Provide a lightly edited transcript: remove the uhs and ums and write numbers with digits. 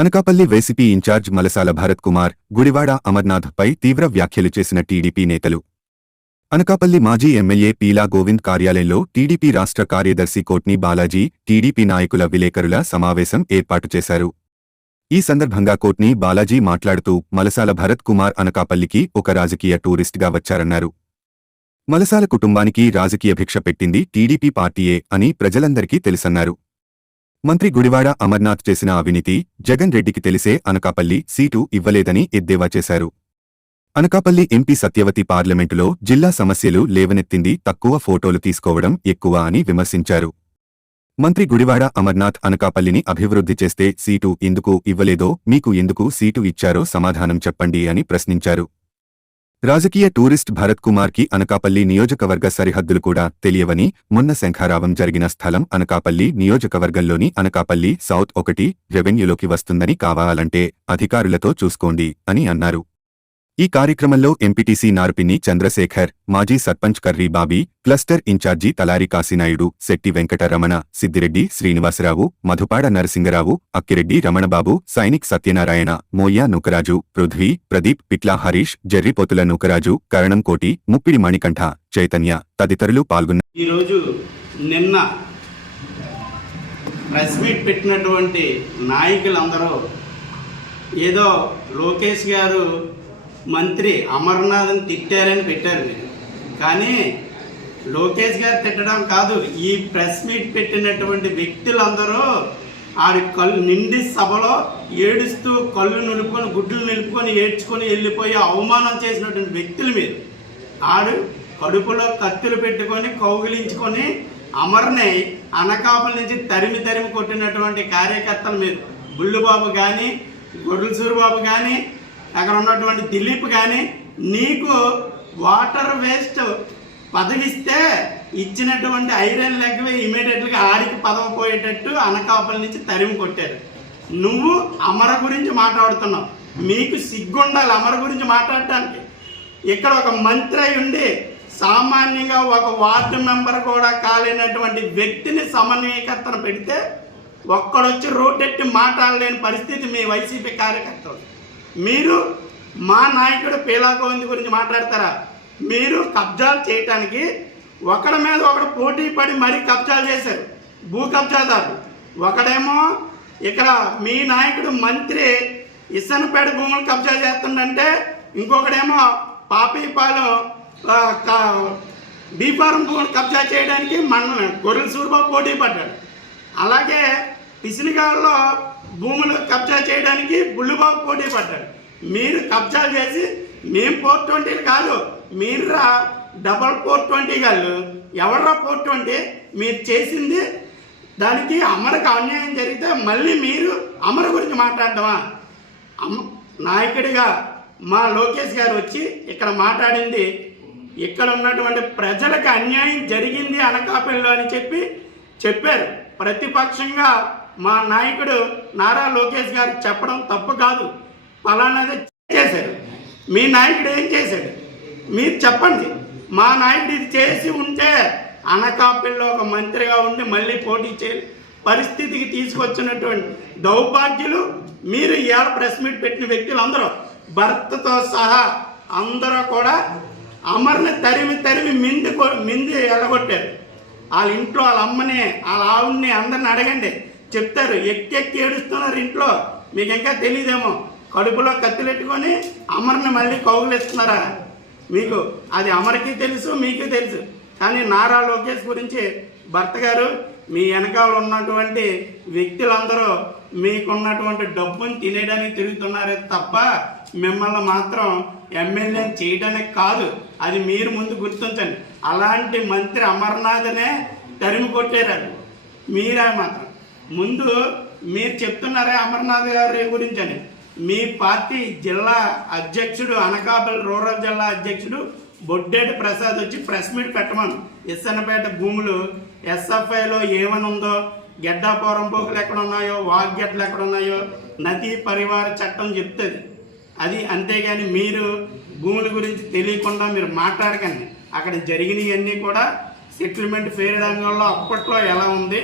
Anakapalli YCP incharge Malasala Bharat Kumar Gudivada Amarnath పై తీవ్ర వ్యాఖ్యలు చేసిన టీడీపీ నేతలు. అనకాపల్లి మాజీ ఎమ్మెల్యే పీలా గోవింద్ కార్యాలయంలో టీడీపీ రాష్ట్ర కార్యదర్శి కోట్ని బాలాజీ టీడీపీ నాయకుల విలేకరుల సమావేశం ఏర్పాటు చేశారు. ఈ సందర్భంగా కోట్ని బాలాజీ మాట్లాడుతూ మలసాల భరత్ కుమార్ అనకాపల్లికి ఒక రాజకీయ టూరిస్ట్గా వచ్చారన్నారు. మలసాల కుటుంబానికి రాజకీయ భిక్ష పెట్టింది టీడీపీ పార్టీయే అని ప్రజలందరికీ తెలుసన్నారు. మంత్రి గుడివాడ అమర్నాథ్ చేసిన అవినీతి జగన్ రెడ్డికి తెలిసే అనకాపల్లి సీటు ఇవ్వలేదని ఎద్దేవా చేశారు. అనకాపల్లి ఎంపీ సత్యవతి పార్లమెంటులో జిల్లా సమస్యలు లేవనెత్తింది తక్కువ, ఫోటోలు తీసుకోవడం ఎక్కువ అని విమర్శించారు. మంత్రి గుడివాడ అమర్నాథ్ అనకాపల్లిని అభివృద్ధి చేస్తే సీటు ఎందుకు ఇవ్వలేదో, మీకు ఎందుకు సీటు ఇచ్చారో సమాధానం చెప్పండి అని ప్రశ్నించారు. రాజకీయ టూరిస్ట్ భరత్ కుమార్కి అనకాపల్లి నియోజకవర్గ సరిహద్దులు కూడా తెలియవని, మొన్న శంఖారావం జరిగిన స్థలం అనకాపల్లి నియోజకవర్గంలోని అనకాపల్లి సౌత్ 1 రెవెన్యూలోకి వస్తుందని, కావాలంటే అధికారులతో చూసుకోండి అని అన్నారు. ఈ కార్యక్రమంలో ఎంపీటీసీ నార్పిన్ని చంద్రశేఖర్, మాజీ సర్పంచ్ కర్రీ బాబీ, క్లస్టర్ ఇన్ఛార్జి తలారి కాశీనాయుడు, శెట్టి వెంకటరమణ, సిద్దిరెడ్డి శ్రీనివాసరావు, మధుపాడ నరసింగరావు, అక్కిరెడ్డి రమణబాబు, సైనిక్ సత్యనారాయణ, మోయ్యా నూకరాజు, పృథ్వీ, ప్రదీప్, పిట్లా హరీష్, జర్రిపోతుల నూకరాజు, కరణంకోటి, ముప్పిడి మణికంఠ, చైతన్య తదితరులు పాల్గొన్నారు. ఈరోజు నిన్న ప్రెస్ మీట్ పెట్టినటువంటి నాయకులందరూ ఏదో లోకేష్ గారు మంత్రి అమర్నాథ్ని తిట్టారని పెట్టారు మీరు. కానీ లోకేష్ గారు తిట్టడం కాదు, ఈ ప్రెస్ మీట్ పెట్టినటువంటి వ్యక్తులందరూ ఆడి కళ్ళు నిండి సభలో ఏడుస్తూ కళ్ళు నిలుపుకొని గుడ్లు నిలుపుకొని ఏడ్చుకొని వెళ్ళిపోయి అవమానం చేసినటువంటి వ్యక్తులు మీరు. ఆడు కడుపులో కత్తులు పెట్టుకొని కౌగిలించుకొని అమర్ని అనకాపల్లి నుంచి తరిమి తరిమి కొట్టినటువంటి కార్యకర్తలు మీరు. బుల్లుబాబు కానీ, గొర్రెల సూరిబాబు కానీ, అక్కడ ఉన్నటువంటి దిలీప్ కానీ, నీకు వాటర్ వేస్ట్ పదవిస్తే ఇచ్చినటువంటి ఐరన్ లెగ్ ఇమీడియట్గా ఆడికి పదవి పోయేటట్టు అనకాపల్లి నుంచి తరిమి కొట్టారు. నువ్వు అమర గురించి మాట్లాడుతున్నావు. మీకు సిగ్గుండాలి అమర గురించి మాట్లాడటానికి. ఇక్కడ ఒక మంత్రి అయి ఉండి సామాన్యంగా ఒక వార్డు మెంబర్ కూడా కాలేనటువంటి వ్యక్తిని సమన్వయకర్తను పెడితే ఒక్కడొచ్చి రోడ్డెట్టి మాట్లాడలేని పరిస్థితి మీ వైసీపీ కార్యకర్తలు. మీరు మా నాయకుడు పీలా గోవింద్ గురించి మాట్లాడతారా? మీరు కబ్జాలు చేయటానికి ఒకడి మీద ఒకడు పోటీ పడి మరీ కబ్జాలు చేశారు, భూ కబ్జాదారు. ఒకడేమో ఇక్కడ మీ నాయకుడు మంత్రి ఇసనపేట భూములు కబ్జా చేస్తుందంటే, ఇంకొకడేమో పాపీపాలెం బీఫారం భూములు కబ్జా చేయడానికి మన గొర్రెల సూరిబాబు పోటీ పడ్డాడు. అలాగే పిసినిగాల్లో భూములు కబ్జా చేయడానికి బుల్లుబాబు పోటీ పడ్డాడు. మీరు కబ్జాలు చేసి మేము 420 కాదు, మీరురా డబల్ 420 గాళ్ళు. ఎవడరా 420? మీరు చేసింది దానికి అమరకు అన్యాయం జరిగితే మళ్ళీ మీరు అమర గురించి మాట్లాడటమా? నాయకుడిగా మా లోకేష్ గారు వచ్చి ఇక్కడ మాట్లాడింది, ఇక్కడ ఉన్నటువంటి ప్రజలకు అన్యాయం జరిగింది అనకాపల్లిలో అని చెప్పారు. ప్రతిపక్షంగా మా నాయకుడు నారా లోకేష్ గారు చెప్పడం తప్పు కాదు. ఫలానాది చేశారు. మీ నాయకుడు ఏం చేశాడు మీరు చెప్పండి. మా నాయకుడు ఇది చేసి ఉంటే అనకాపల్లిలో ఒక మంత్రిగా ఉండి మళ్ళీ పోటీ చేయ పరిస్థితికి తీసుకొచ్చినటువంటి దౌర్భాగ్యులు మీరు. ఇవాళ ప్రెస్ మీట్ పెట్టిన వ్యక్తులు అందరూ భర్తతో సహా అందరూ కూడా అమర్ని తరిమి మింది ఎడగొట్టారు. వాళ్ళ ఇంట్లో వాళ్ళ అమ్మని, వాళ్ళ ఆవుని అందరిని అడగండి, చెప్తారు. ఎక్కి ఏడుస్తున్నారు ఇంట్లో. మీకు ఇంకా తెలియదేమో, కడుపులో కత్తిలెట్టుకొని అమర్ని మళ్ళీ కౌగులిస్తున్నారా? మీకు అది అమర్కి తెలుసు, మీకు తెలుసు. కానీ నారా లోకేష్ గురించి భర్త గారు, మీ వెనకాల ఉన్నటువంటి వ్యక్తులందరూ మీకున్నటువంటి డబ్బుని తినేయడానికి తిరుగుతున్నారే తప్ప మిమ్మల్ని మాత్రం ఎమ్మెల్యే చేయడానికి కాదు. అది మీరు ముందు గుర్తించండి. అలాంటి మంత్రి అమర్నాథ్నే తరిమి కొట్టారు. మీరే మాత్రం ముందు మీరు చెప్తున్నారే అమర్నాథ్ గారి గురించి అని. మీ పార్టీ జిల్లా అధ్యక్షుడు, అనకాపల్లి రూరల్ జిల్లా అధ్యక్షుడు బొడ్డేటి ప్రసాద్ వచ్చి ప్రెస్ మీట్ పెట్టమను. ఇస్సన్నపేట భూములు ఎస్ఎఫ్ఐలో ఏమని ఉందో, గెడ్డాపురం పోకులు ఎక్కడ ఉన్నాయో, వాగ్గెట్లు ఎక్కడ ఉన్నాయో నదీ పరివార చట్టం చెప్తుంది. అది అంతేగాని మీరు భూముల గురించి తెలియకుండా మీరు మాట్లాడకండి. అక్కడ జరిగినవన్నీ కూడా సెటిల్మెంట్ ఫెయిర్ రంగంలో అప్పట్లో ఎలా ఉంది.